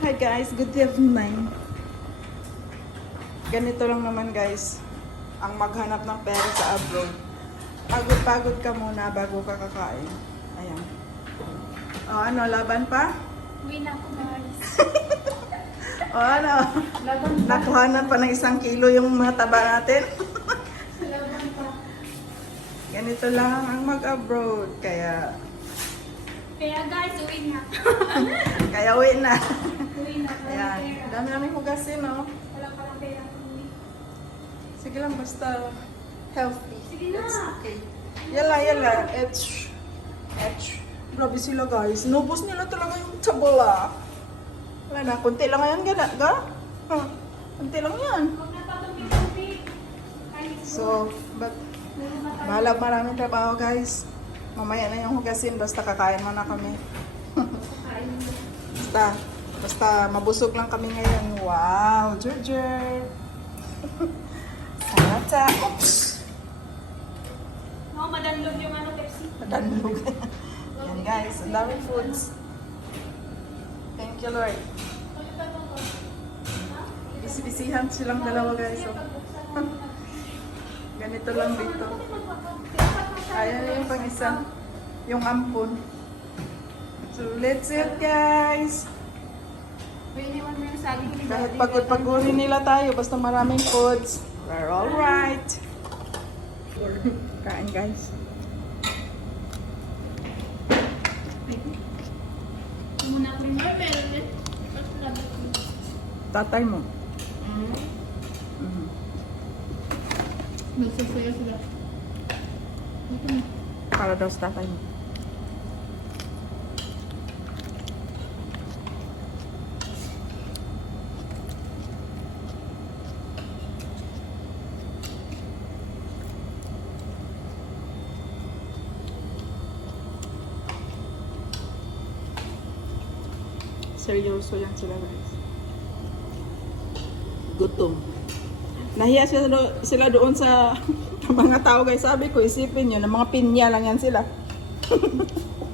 Hi guys, good evening. Ganito lang naman guys, ang maghanap ng pera sa abroad. Pagod-pagod ka muna bago ka kakain. Ayan. O ano, laban pa? Uwi na ako guys. O ano, Laban pa. nakuhanan pa ng isang kilo yung mga taba natin. Laban pa. Ganito lang ang mag-abroad. Kaya, Kaya guys, uwi na. kaya. Uwi na. Wala Ayan, pera. dami namin hugasin, no? Wala palang pera. Uwi. Sige lang, basta healthy. Sige na. It's okay. Yala, yala. Etch. Etch. Grabe sila guys. Nubos nila talaga yung tabula. Wala na, kunti lang yan, gana, ga? Huh. Kunti lang yan. So, but, bahala maraming trabaho guys. Mamaya na yung hugasin, basta kakain mo na kami. Basta, basta mabusog lang kami ngayon. Wow, Jurjer. Sarata. Oops. No, madanlog yung ano, Pepsi. Madanlog. Yan guys, ang daming foods. Thank you Lord. Bisibisihan silang dalawa guys. Sige, So, ganito lang dito. Ayan yung pang isa. Yung ampon. So let's eat guys. Pwede mo yung saging ni Kahit pagod-pagurin nila tayo, basta maraming foods. We're alright. Kain guys. Tatay mo. Mhm. Nagsasaya sila. Ito na. Para daw sa tatay mo. Seryoso yan sila guys. Gutom. Nahiya sila, do- sila doon sa mga tao guys. Sabi ko, isipin nyo, na mga pinya lang yan sila.